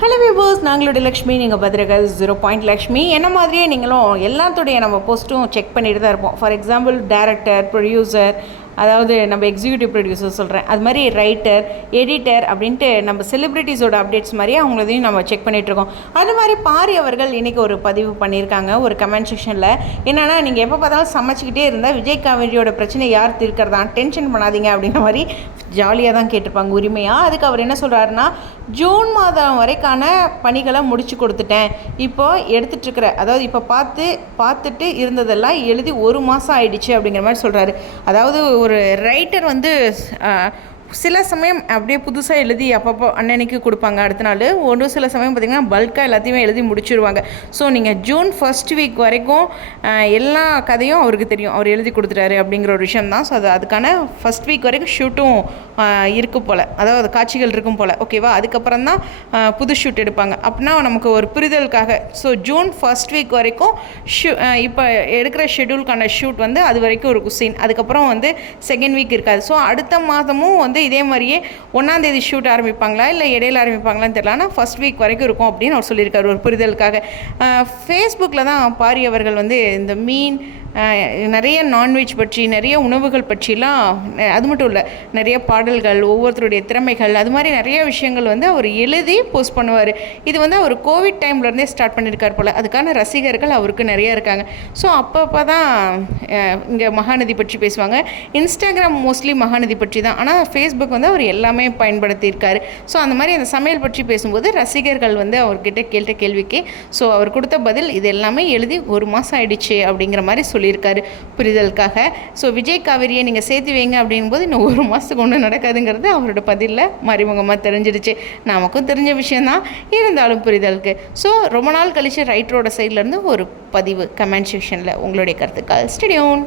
Hello viewers, நாங்களுடைய Lakshmi, நீங்கள் பத்திரகள் 0 லக்ஷ்மி. என்ன மாதிரியே நீங்களும் எல்லாத்துடைய நம்ம போஸ்ட்டும் செக் பண்ணிட்டு தான் இருப்போம். ஃபார் எக்ஸாம்பிள் டேரக்டர், ப்ரொடியூசர், அதாவது நம்ம எக்ஸிக்யூட்டிவ் ப்ரொடியூசர் சொல்கிறேன், அது மாதிரி ரைட்டர், எடிட்டர் அப்படின்ட்டு நம்ம செலிப்ரிட்டிஸோட அப்டேட்ஸ் மாதிரியே அவங்களதையும் நம்ம செக் பண்ணிகிட்ருக்கோம். அது மாதிரி பாரி அவர்கள் இன்றைக்கி ஒரு பதிவு பண்ணியிருக்காங்க ஒரு கமெண்ட் செக்ஷனில். என்னென்னா, நீங்கள் எப்போ பார்த்தாலும் சமைச்சிக்கிட்டே இருந்தால் விஜய் காவேரியோட பிரச்சனை யார் தீர்க்கிறதான், டென்ஷன் பண்ணாதீங்க அப்படின்ற மாதிரி ஜாலியாக தான் கேட்டிருப்பாங்க உரிமையாக. அதுக்கு அவர் என்ன சொல்கிறாருன்னா, ஜூன் மாதம் வரைக்கான பணிகளை முடிச்சு கொடுத்துட்டேன், இப்போ எடுத்துகிட்ருக்கிற, அதாவது இப்போ பார்த்துட்டு இருந்ததெல்லாம் எழுதி 1 மாதம் ஆயிடுச்சு அப்படிங்கிற மாதிரி சொல்கிறாரு. அதாவது ஒரு ரைட்டர் வந்து சில சமயம் அப்படியே புதுசாக எழுதி அப்பப்போ அன்னன்னைக்கு கொடுப்பாங்க, அடுத்த நாள். ஒரு சில சமயம் பார்த்திங்கன்னா பல்காக எல்லாத்தையுமே எழுதி முடிச்சுடுவாங்க. ஸோ நீங்கள் ஜூன் ஃபர்ஸ்ட் வீக் வரைக்கும் எல்லா கதையும் அவருக்கு தெரியும், அவர் எழுதி கொடுத்துட்டாரு அப்படிங்கிற ஒரு விஷயம் தான். ஸோ அதுக்கான ஃபஸ்ட் வீக் வரைக்கும் ஷூட்டும் இருக்கும் போல், அதாவது காட்சிகள் இருக்கும் போல், ஓகேவா? அதுக்கப்புறம் தான் புது ஷூட் எடுப்பாங்க. அப்படின்னா நமக்கு ஒரு புரிதலுக்காக, ஸோ ஜூன் ஃபர்ஸ்ட் வீக் வரைக்கும் இப்போ எடுக்கிற ஷெட்யூலுக்கான ஷூட் வந்து அது வரைக்கும் ஒரு சீன், அதுக்கப்புறம் வந்து செகண்ட் வீக் இருக்காது. ஸோ அடுத்த மாதமும் வந்து இதே மாதிரியே 1ஆம் தேதி ஷூட் ஆரம்பிப்பாங்களா இல்லை இடையில ஆரம்பிப்பாங்களான்னு தெரியல, ஆனால் ஃபஸ்ட் வீக் வரைக்கும் இருக்கும் அப்படின்னு அவர் சொல்லியிருக்காரு ஒரு புரிதலுக்காக. ஃபேஸ்புக்கில் தான் பாரி அவர்கள் வந்து இந்த மீன், நிறைய நான்வெஜ் பற்றி, நிறைய உணவுகள் பற்றிலாம், அது மட்டும் இல்லை, நிறைய பாடல்கள், ஒவ்வொருத்தருடைய திறமைகள், அது மாதிரி நிறைய விஷயங்கள் வந்து அவர் எழுதி போஸ்ட் பண்ணுவார். இது வந்து அவர் கோவிட் டைம்லேருந்தே ஸ்டார்ட் பண்ணியிருக்கார் போல். அதுக்கான ரசிகர்கள் அவருக்கு நிறைய இருக்காங்க. ஸோ அப்பப்போ தான் இங்கே மகாநதி பற்றி பேசுவாங்க. இன்ஸ்டாகிராம் மோஸ்ட்லி மகாநதி பற்றி தான், ஆனால் ஃபேஸ்புக் வந்து அவர் எல்லாமே பயன்படுத்தியிருக்காரு. ஸோ அந்த மாதிரி அந்த சமையல் பற்றி பேசும்போது ரசிகர்கள் வந்து அவர்கிட்ட கேட்ட கேள்விக்கு ஸோ அவர் கொடுத்த பதில் இது எல்லாமே எழுதி 1 மாதம் ஆயிடுச்சு அப்படிங்கிற மாதிரி சொல்லியிருக்காரு புரிதலுக்காக. ஸோ விஜய் காவேரியை நீங்கள் சேர்த்து வைங்க அப்படிங்கும்போது இன்னும் 1 மாதத்துக்கு ஒன்றும் நடக்காதுங்கிறது அவரோட பதிலில் மறைமுகமாக தெரிஞ்சிடுச்சு. நமக்கும் தெரிஞ்ச விஷயந்தான், இருந்தாலும் புரிதலுக்கு. ஸோ ரொம்ப நாள் கழிச்சு ரைட்டரோட சைட்லேருந்து ஒரு பதிவு கமெண்ட் செக்ஷனில் உங்களுடைய கருத்துக்கள். ஸ்டேடியோன்.